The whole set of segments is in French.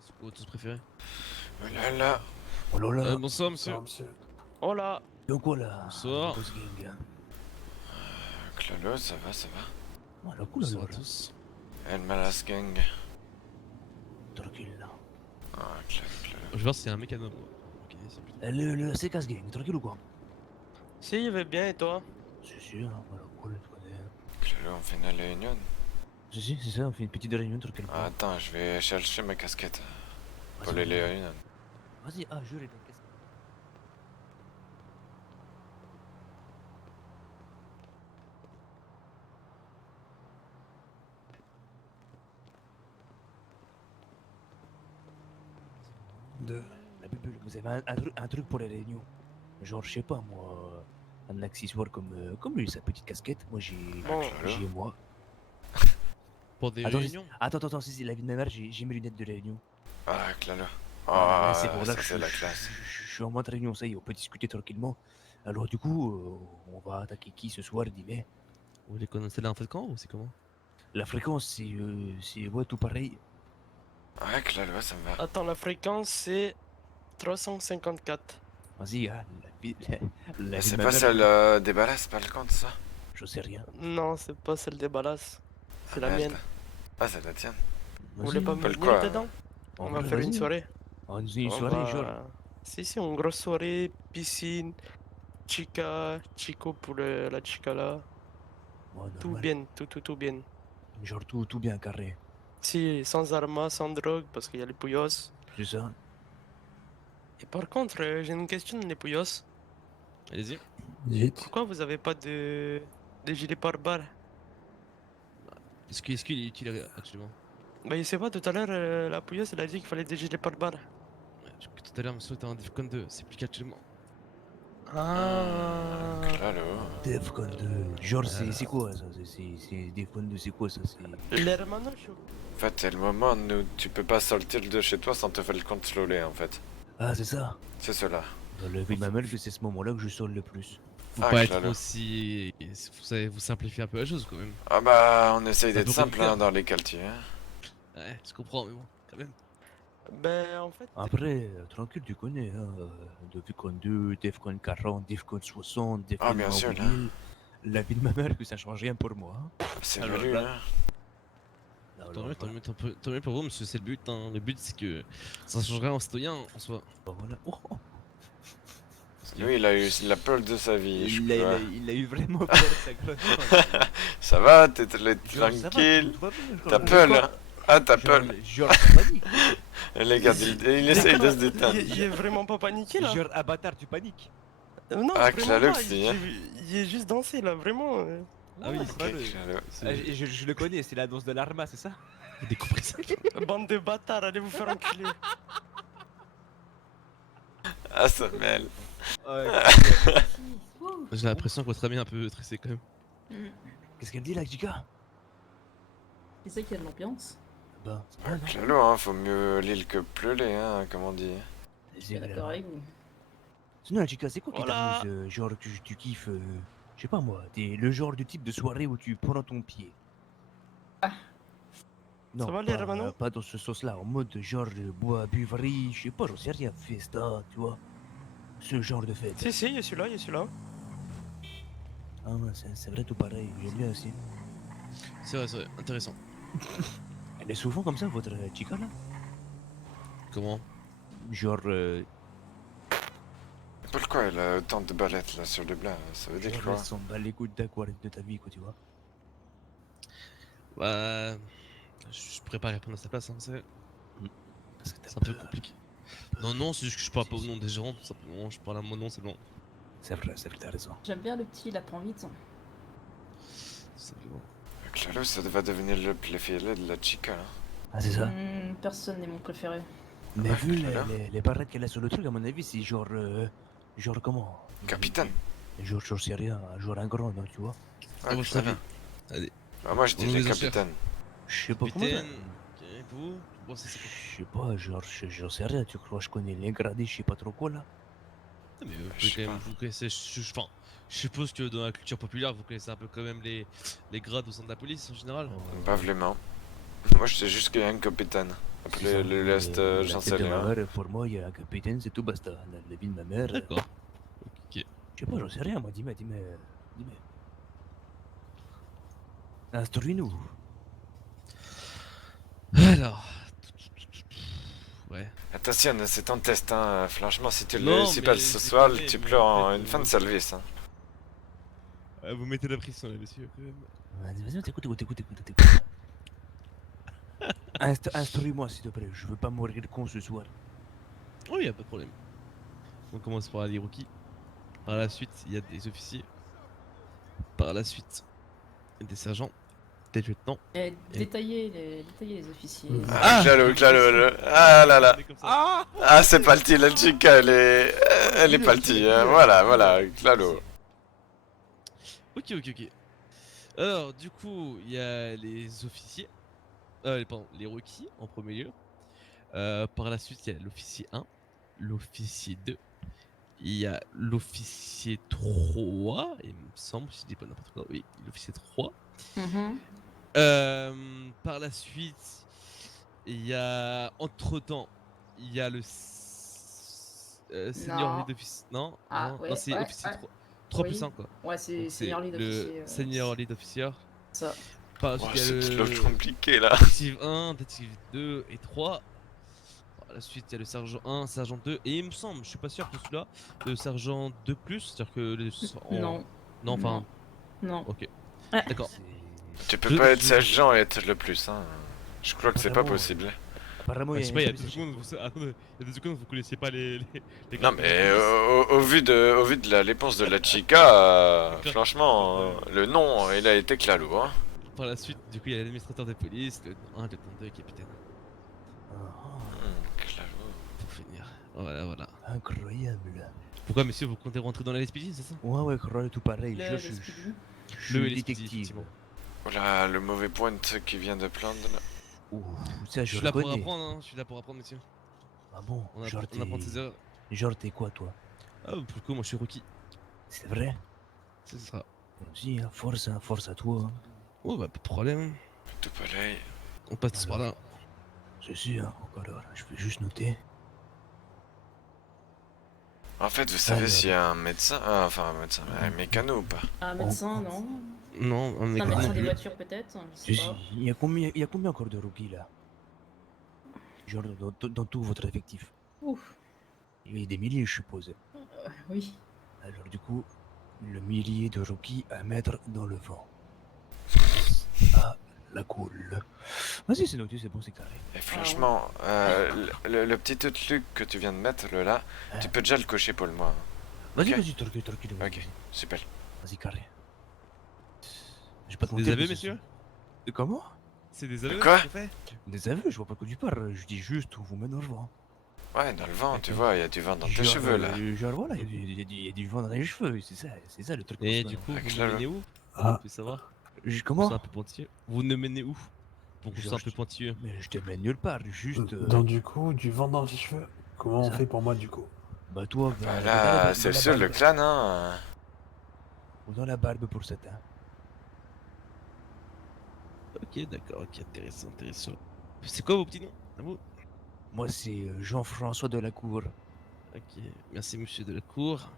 C'est quoi votre sauce préférée? Oh là là. Oh là là. Bonsoir monsieur. Oh là. Donc voilà. Bonsoir. Boss Gang. Clalo, ça va, ça va. Voilà, cool Bonsoir à alors. tous. El Malas Gang. Tranquille là. Ah, Clalo. Je vais voir s'il y a un mécano. Ok, c'est plutôt... Le CKS Gang, tranquille ou quoi? Si, il va bien et toi? C'est sûr, voilà, cool, tu connais. Clalo, on fait une réunion. Si, c'est ça, on fait une petite réunion tranquille. Ah, attends, je vais chercher ma casquette. Pour Vas-y, les réunions. Vas-y, ah, jure, qu'est-ce La bubule, vous avez un truc pour les réunions. Genre, je sais pas moi, un accessoire comme lui, sa petite casquette. Moi Bon, j'ai moi. Pour des Attends, réunions? attends, si, la vie de ma mère, j'ai mes lunettes de réunion. Ah, Clalo. Là, Ah, c'est pour là ça que c'est la classe. je suis en mode réunion, ça y est, on peut discuter tranquillement. Alors du coup, on va attaquer qui ce soir, dis-moi? Vous les connaissez là en fait quand ou c'est comment? La fréquence, c'est ouais, tout pareil. Ouais, Clalo, ça me va. attends, la fréquence c'est 354. Vas-y, hein, la vie C'est de ma pas mère, celle des balles, c'est pas le compte ça? je sais rien. Non, c'est pas celle des balasses. C'est la merde. mienne. Ah, c'est la tienne. Vous voulez pas me Appelle venir quoi, dedans? On va vrai, faire une vas-y. soirée. On fait une On soirée, va- genre. Si, une grosse soirée, piscine, chica, chico pour la chica là. Ouais, Tout normal. bien, tout bien. Genre tout bien carré. Si, sans armes, sans drogue, parce qu'il y a les pouillos. C'est ça? Et par contre, j'ai une question, les pouillos. Allez-y. Pourquoi vous avez pas de gilet pare-balles? Est-ce qu'il est utile actuellement? Bah, je sais pas, tout à l'heure, la pouilleuse, elle a dit qu'il fallait des gilets pare-balles. Ouais, tout à l'heure monsieur était en Defcon 2, c'est plus qu'actuellement. Ah. Clalo. Defcon 2. Genre, c'est quoi ça? C'est Defcon 2, c'est quoi ça? C'est. L'air manouche. En fait, c'est le moment où tu peux pas sortir de chez toi sans te faire le contrôler en fait. Ah, c'est ça? C'est cela. Dans le vie de ma mère, c'est ce moment-là que je sors le plus. Faut Ah, pas être Clalo. aussi... Vous savez, vous simplifiez un peu la chose quand même. Ah bah, on essaye Ça d'être peut simple compliqué. hein, dans les quartiers. Hein. Ouais, je comprends mais bon, quand même. Ben, en fait, Après, tranquille, tu connais, hein. Defcon 2, Defcon 40, Defcon 60, Defcon Ah, bien sûr, là. Mobile. La vie de ma mère, que ça change rien pour moi. Hein. C'est Alors valu, là- hein. Non, Tant non, mieux, tant mieux pour vous monsieur, c'est le but. Hein. Le but c'est que ça change rien en citoyen en soi. voilà. Oh, oh. Lui, il a eu la peur de sa vie, je crois. Il a eu vraiment peur, sa grosse. Ça va, t'es Genre, ça va, tranquille. tout va bien, genre, T'as le peur corps- là? Ah, t'as peur. Genre, tu paniques. Les gars, il essaye de se détendre. j'ai vraiment pas paniqué là. Genre, bâtard, tu paniques. Non, Ah, vraiment Clalo, pas. si, hein. J'ai juste dansé là, vraiment. Ah oui, Ouais, Ok, c'est le- Clalo. Je le connais, c'est la danse de l'arma, c'est ça? j'ai découvert ça. Bande de bâtards, allez vous faire enculer. Ah, ça mêle. J'ai l'impression que votre ami est un peu stressé quand même. Qu'est-ce qu'elle dit là, Jika? C'est ça qui a de l'ambiance. Bah, c'est vrai, non? Clalo, hein, faut mieux l'île que pleurer, hein, comme on dit. Je C'est suis vrai. d'accord avec vous. Sinon, Jika, c'est quoi qui Voilà. t'amuse? Genre, tu kiffes, je sais pas moi, t'es le genre de type de soirée où tu prends ton pied. Non, Ça va, les Romano? pas dans ce sens-là, en mode genre bois, buverie, je sais pas, j'en sais rien, festa, tu vois. Ce genre de fête. Si, il y a celui-là, il y a celui-là. Ah ouais, c'est vrai tout pareil, j'aime bien aussi. C'est vrai, intéressant. Elle est souvent comme ça, votre chica là? Comment? Genre, Pourquoi elle a autant de ballettes là sur le blanc? Ça veut dire genre quoi? elle s'en bat les couilles d'aquarelle de ta vie, quoi, tu vois. Bah... Je pourrais pas répondre à sa place, hein, Parce que t'as c'est un peu peur. compliqué. Non, c'est juste que je parle pas au nom des gens, tout simplement. Je parle à mon nom, c'est bon. C'est vrai, t'as raison. J'aime bien le petit, il apprend vite. Tout simplement. Clalo, ça va devenir le préféré de la chica. Hein. Ah, c'est ça? Personne n'est mon préféré. Mais Ouais, vu clair. les barrettes qu'elle a sur le truc, à mon avis, c'est genre. Genre comment? Capitaine. Genre, je sais rien, genre un grand, non, tu vois. Ah, votre Claro. avis. Allez. Bah, moi je On disais nous assure. capitaine. Je sais pas comment. Capitaine, ok, vous? Bon, c'est quoi? Je sais pas, genre, j'en sais rien, tu crois, je connais les gradés, je sais pas trop quoi là. Ah, mais vous, Je sais quand même, pas. vous connaissez, enfin, je suppose que dans la culture populaire, vous connaissez un peu quand même les grades au sein de la police en général. Oh, Pas vraiment. Moi je sais juste qu'il y a un capitaine. Après le reste, j'en sais de ma rien. mère, pour moi, il y a un capitaine, c'est tout, basta. La vie de ma mère. D'accord. Ok. Je sais pas, j'en sais rien, moi, dis-moi. Instruis-nous. Alors. Ouais. Attention, c'est un test, hein. Franchement, si tu le Non, réussis mais pas ce je soir, déconne, tu mais pleures en en fait, une fin de service. Hein. Vous mettez la pression là, monsieur, quand même. Vas-y, t'écoute. Instruis-moi, s'il te plaît, je veux pas mourir con ce soir. Oh, y a pas de problème. On commence par les rookies. Par la suite, il y a des officiers. Par la suite, des sergents, des lieutenants. Détailler les officiers. Ah, Clalo. Ah là là. Ah, c'est parti, la chica, elle est partie. Hein. Voilà, Clalo. Ok. Alors, du coup, il y a les officiers. Pardon, les requis en premier lieu. Par la suite, il y a l'officier 1, l'officier 2. Il y a l'officier 3, il me semble, si je dis pas n'importe quoi. Oui, l'officier 3. Mhm. Par la suite, il y a entre-temps, il y a le senior Non. lead officier. Non, Ah, non, ouais, non, c'est ouais, officier ouais. 3 Oui. plus 1 quoi. Ouais, c'est Donc, senior lead le officier. senior lead officer. Ça. Par la Oh, suite, il y a c'est le trop compliqué là. détective 1, détective 2 et 3. Par la suite, il y a le sergent 1, sergent 2. Et il me semble, je suis pas sûr que celui-là, le sergent 2+, c'est-à-dire que les... Non. Non, enfin... Non. Ok, Ouais. d'accord. Tu peux Je- pas être je- sergent et être le plus. Hein. Je crois que c'est pas Apparemment, possible. Apparemment, Je il sais y pas, il y a a un 2 service secondes, attendez, il y a 2 secondes, vous connaissiez pas les Non gradés de mais la police. au vu de la réponse de la chica, D'accord. franchement, le nom, il a été Clalo. Hein. Par la suite, du coup, il y a l'administrateur de police, le 1, le 2, capitaine. Clalo. Pour finir. Voilà. Incroyable. Pourquoi, monsieur, vous comptez rentrer dans la SPJ, c'est ça? Ouais, croyez tout pareil. Le Je SPD. suis Le LSPD, détective. effectivement. Voilà, le mauvais point qui vient de prendre là. Ouh, ça, Je je suis là pour reconnais. apprendre, hein. Je suis là pour apprendre, monsieur. Ah bon, On genre apprend de ses erreurs. t'es quoi, toi? Ah, pour le coup, moi, je suis rookie. C'est vrai? Ça, ce sera. Si, hein, force à toi. Hein. Oh, bah, pas de problème. Tout pareil. On passe tous par là. C'est sûr, alors, je vais juste noter. En fait, vous savez Alors. s'il y a un médecin, un médecin, un mécano ou pas? Un médecin, non. Non, un mec Un non médecin des plus. voitures, peut-être. Je sais pas. Il y a combien encore de rookies là? Genre dans tout votre effectif? Ouf. Il y a des milliers, je suppose. Oui. Alors du coup, le millier de rookies à mettre dans le vent. Ah, la cool. Vas-y, c'est noté, c'est bon, c'est carré. Et franchement, le petit truc que tu viens de mettre là, tu peux déjà le cocher pour le mois. Vas-y, Ok. vas-y, tranquille. Ok, super. Vas-y, carré. J'ai pas te Des mentir, aveux, mais messieurs? De comment? C'est des aveux quoi qu'on fait? Des aveux, je vois pas que tu parles. Je dis juste, vous mets dans le vent. Ouais, dans le vent, tu Ok. vois, il y a du vent dans tes Genre, cheveux là. Genre voilà, il y a du vent dans les cheveux, c'est ça le truc. Et qu'on se du met. coup, Ah, vous clair. nous menez où? Ah. On peut savoir. Comment? C'est un peu pointilleux. Vous nous menez où? Pour que ce soit un Genre, peu pointilleux. Mais je te mène nulle part, juste. Donc du coup, du vent dans les cheveux. Comment on Ça. fait pour moi du coup? Bah toi, Bah dans là, la c'est barbe. sûr, le clan, hein. Ou dans la barbe pour certains. Ok, d'accord, ok, intéressant. C'est quoi vos petits noms? À vous? Moi, c'est Jean-François de la Cour. Ok, merci monsieur de la cour.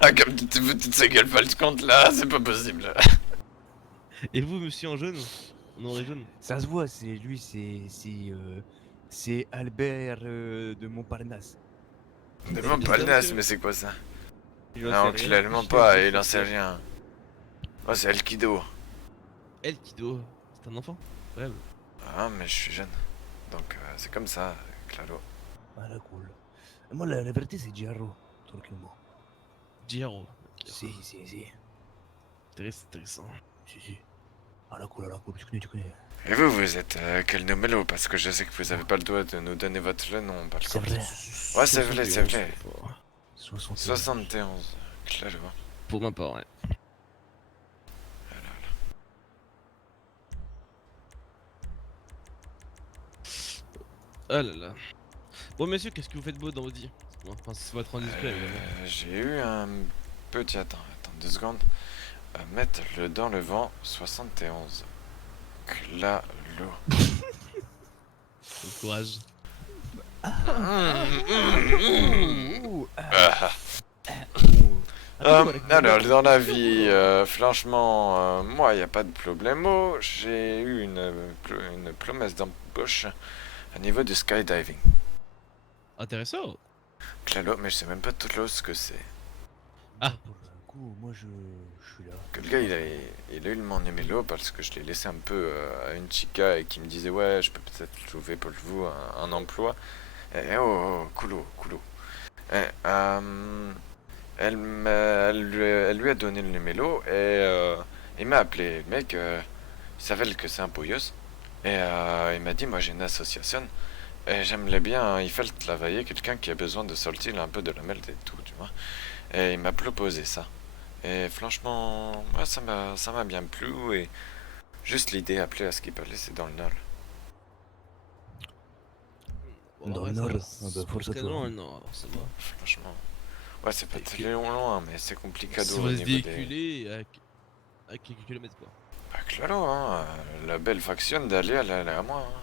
Ah, comme tu te fous de toutes ces gueules pas le compte là, c'est pas possible. Et vous, monsieur en jaune? En noir et jaune? Ça se voit, c'est lui, c'est Albert de Montparnasse. Demande bien pas ça, le NAS, monsieur. mais c'est quoi ça? Il en Non, sait rien. clairement pas, il en sait rien. Oh, c'est Elkido. El Kido, c'est un enfant? Ouais, Ah, mais je suis jeune. Donc, c'est comme ça, Clalo. Ah la cool. Moi, la vérité, c'est Giaro, tranquillement. Giro. Si. Intéressant. Si. Ah la cool, tu connais. Et vous, vous êtes quel numéro? Parce que je sais que vous avez pas le droit de nous donner votre nom, par C'est contre. vrai. Ouais, c'est vrai, c'est vrai. 71. 71, Clalo. Pour ma part, ouais. Ah là là. Bon, messieurs, qu'est-ce que vous faites beau dans votre vie? Bon, enfin, c'est votre indiscret, évidemment. J'ai eu un petit... Attends 2 secondes. Mettre le dans le vent, 71. Clalo. Bon courage. Alors, dans la vie, franchement, moi, il n'y a pas de problème. J'ai eu une promesse d'embauche au niveau du skydiving. Intéressant. Clalo, mais je sais même pas tout ce que c'est. Ah. Pour un coup, moi je suis là. Que le gars, il a eu mon numéro parce que je l'ai laissé un peu à une chica et qui me disait ouais, je peux peut-être trouver pour vous un emploi. Et oh, coolo. Et, elle lui a donné le numéro et il m'a appelé. Le mec, il s'appelle que c'est un pouilleuse. Et il m'a dit, moi j'ai une association. Et j'aimerais bien, il fait travailler quelqu'un qui a besoin de sortir un peu de la merde et tout, tu vois. Et il m'a proposé ça. Et franchement, ouais, ça m'a bien plu. Et juste l'idée, appeler à ce qu'il parlait, c'est dans le Nord. Bon, Dans après, le ça nord, va, ah bah, c'est force pas à très toi. loin, non, alors ça va. Franchement. Ouais, c'est pas Et très loin, mais c'est compliqué Si au on va se niveau des... véhiculer à quelques kilomètres quoi. Bah, claro, hein, la belle faction d'aller elle est à moi. Hein.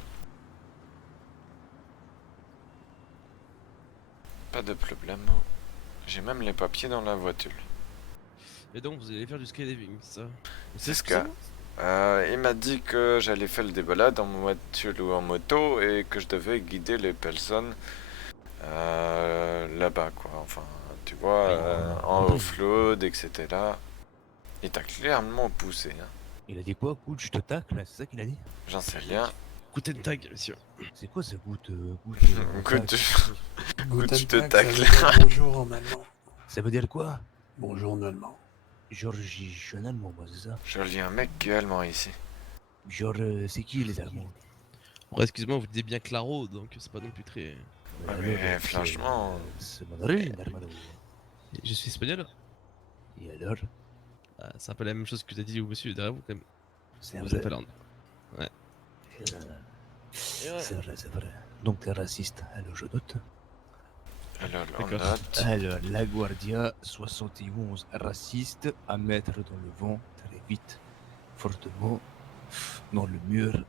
Pas de problème. J'ai même les papiers dans la voiture. Et donc vous allez faire du skydiving, c'est ça? C'est ce que ça il m'a dit que j'allais faire des balades en voiture ou en moto et que je devais guider les personnes là-bas, quoi. Enfin, tu vois, en off-road, etc. Il t'a clairement poussé, hein. Il a dit quoi? Good, je te tacle, c'est ça qu'il a dit? J'en sais rien. Guten Tag, monsieur. C'est quoi ce good? Good, Guten je te Tag, tacle. ça veut dire bonjour en allemand. Ça veut dire quoi? Bonjour en allemand. Genre, je suis un Allemand, moi, c'est ça? Je lis un mec qui est allemand ici. Genre, c'est qui les Allemands? Bon, excuse-moi, vous disiez bien Claro, donc c'est pas non plus très... Ouais, Alors, mais c'est- franchement... C'est mon origine, hermano. Je suis espagnol. Et alors? Ah, c'est un peu la même chose que t'as dit au monsieur derrière vous quand même. C'est Vous vrai. êtes pas là. Ouais. C'est vrai. Donc t'es raciste, alors je note. Alors, on D'accord. note... Alors, la Guardia 71 raciste à mettre dans le vent très vite, fortement, dans le mur,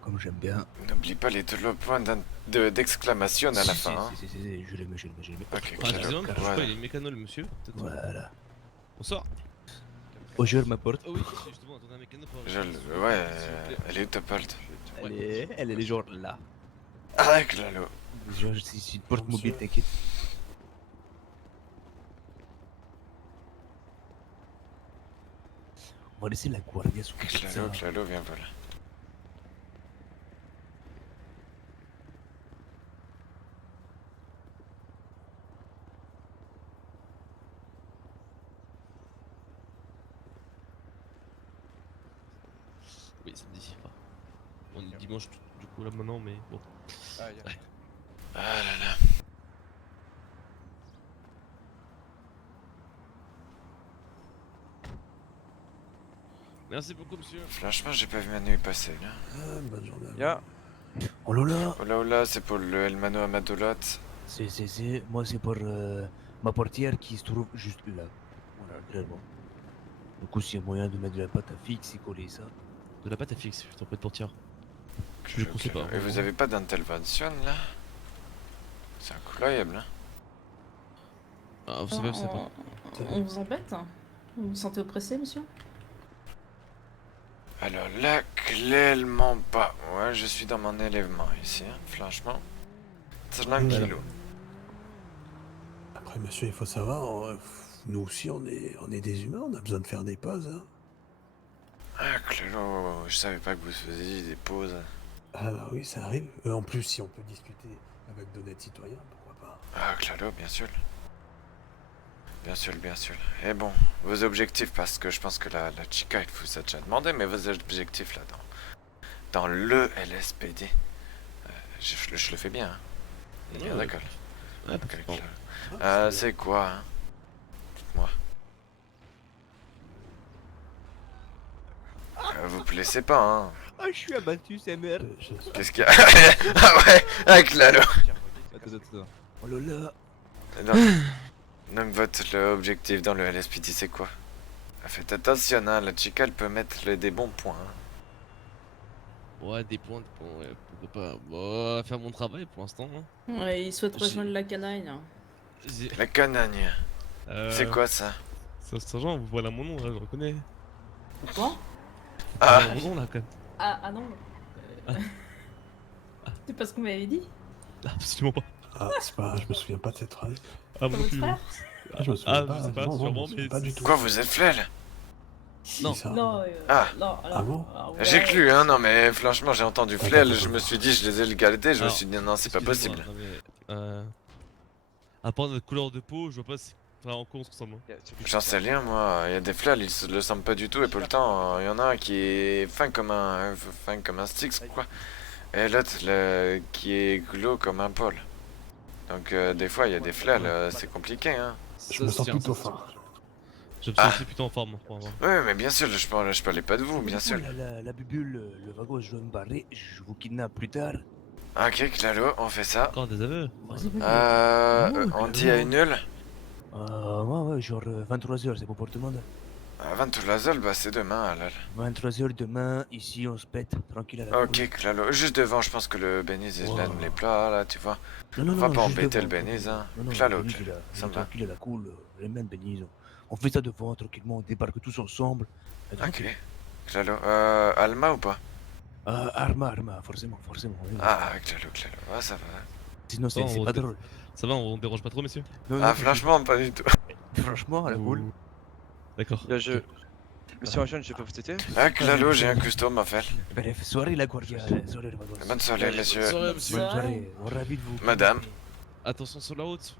comme j'aime bien. N'oublie pas les deux points d'exclamation à la Si, fin, si, hein. si, je les mets, je les mets. Ok, Ah, excusez-moi, claro. je crois Ouais. qu'il est mécano le monsieur. Peut-être. Voilà. Bonsoir. Bonjour ma porte. Oh oui, c'est justement, attendez un mécano pour... Ouais, elle est où ta porte? Elle est genre là. Ah, claro. Genre, c'est une porte Monsieur. mobile, t'inquiète. On va laisser la Guardia s'occuper de ça. Claro, viens voilà. Oui, samedi. Enfin, on est dimanche du coup là maintenant, mais bon. Ah là là. Merci beaucoup, monsieur. Franchement, j'ai pas vu ma nuit passer, là. Ah, bonne journée. Ya. Oh là là. Oh là, c'est pour le Elmano Amadolot. Moi c'est pour ma portière qui se trouve juste là. Voilà, clairement. Du coup, s'il y a moyen de mettre de la pâte à fixe et coller ça. De la pâte à fixe, je t'en prie de portière. Je le conseille pas. Et vous avez pas d'intervention, là? C'est incroyable, hein? Ah, vous savez, c'est pas. On vous embête? Vous vous sentez oppressé, monsieur? Alors là, clairement pas. Ouais, je suis dans mon élément ici, hein, franchement. Tranquillou. Après, monsieur, il faut savoir, nous aussi, on est des humains, on a besoin de faire des pauses. Hein. Ah, Clélo, je savais pas que vous faisiez des pauses. Ah bah oui, ça arrive. En plus, si on peut discuter avec d'honnêtes citoyens, pourquoi pas. Ah, Clélo, bien sûr. Bien sûr, bien sûr. Et bon, vos objectifs, parce que je pense que la chica, il vous a déjà demandé, mais vos objectifs là, dans le LSPD, je le fais bien, hein. Ouais, Bien, d'accord. Ouais, Ok, parfaitement. Clélo. C'est quoi, hein? Dites-moi. Vous plaisez pas, hein? Ah, je suis abattu, c'est merde. Qu'est-ce qu'il y a? Ah ouais, avec Clélo. Attends. Oh là là. Donc votre objectif dans le LSPD, c'est quoi? Faites attention, hein, la chica, elle peut mettre des bons points. Hein. Ouais, des points, ouais, pourquoi pas. Bon, on va faire mon travail pour l'instant. Hein. Ouais, il souhaite J'ai- rejoindre la canaille. Hein. J'ai- La canagne. Euh, C'est quoi ça? Sergent, voilà mon nom là, je reconnais. Bon Ah, Voilà mon nom là, quand même. ah non. Euh, C'est pas ce qu'on m'avait dit? Absolument pas. Ah, c'est pas. Je me souviens pas de cette phrase. Ah, Pas moi non votre plus. frère? Ah, je me souviens Ah, pas. je sais pas, non, sûrement, je me souviens mais pas du c'est- tout. quoi, vous êtes flêle? Non. Ça. Non, Ah. non, Ah bon ouais. J'ai cru, hein, non mais franchement, j'ai entendu flêle, je me suis dit, je les ai legalisés, je me Alors, suis dit, non, c'est pas Excusez-moi, possible. non, mais, à part notre couleur de peau, je vois pas si... Enfin, en quoi on se ressemble. Hein. J'en sais rien, moi, il y a des flêles, ils se le semblent pas du tout, et pourtant, il y en a un qui est fin comme un Styx, quoi. Et l'autre, qui est glos comme un Paul. Donc, des fois, il y a des flêles, c'est compliqué, hein. Je me Ça sens se tient, plutôt ça se tient. fin. Je me Ah. sens aussi plutôt en forme pour avoir. Oui, mais bien sûr, je parlais pas de vous, bien sûr. La bubule, le wagon, je dois me barrer, je vous kidnappe plus tard. Ok, Clalo, on fait ça. Encore des aveux. Vas-y, On dit à une nulle. Ouais, genre 23h, c'est bon pour tout le monde. À 23h, bah c'est demain, alors. 23h demain, ici on se pète, tranquille à la Ok, Clalo, juste devant, je pense que le Beniz, il aime les plats, là, tu vois. cool. Non, On va pas juste embêter devant, le Beniz, hein. Non, Clalo, Beniz, Clalo, il ça me va. tranquille à la cool, les mêmes Beniz. On fait ça devant, tranquillement, on débarque tous ensemble. Et tranquille. Ok. Clalo, Alma ou pas? Arma, forcément. Oui. Ah, Clalo, ah, ça va. Sinon, Ça, c'est on pas se- drôle. Ça va, on dérange pas trop, messieurs? Non, Ah, franchement, pas du tout. franchement, à la cool. D'accord. Là, Monsieur Rachel, je peux vous aider? Ah, Clalo, j'ai un custom à faire. Bref, soirée la Guardia, soirée la Guardia. Bonne soirée, messieurs. Soirée, monsieur. Bonne soirée, on est ravis de vous. Madame. Attention sur la route.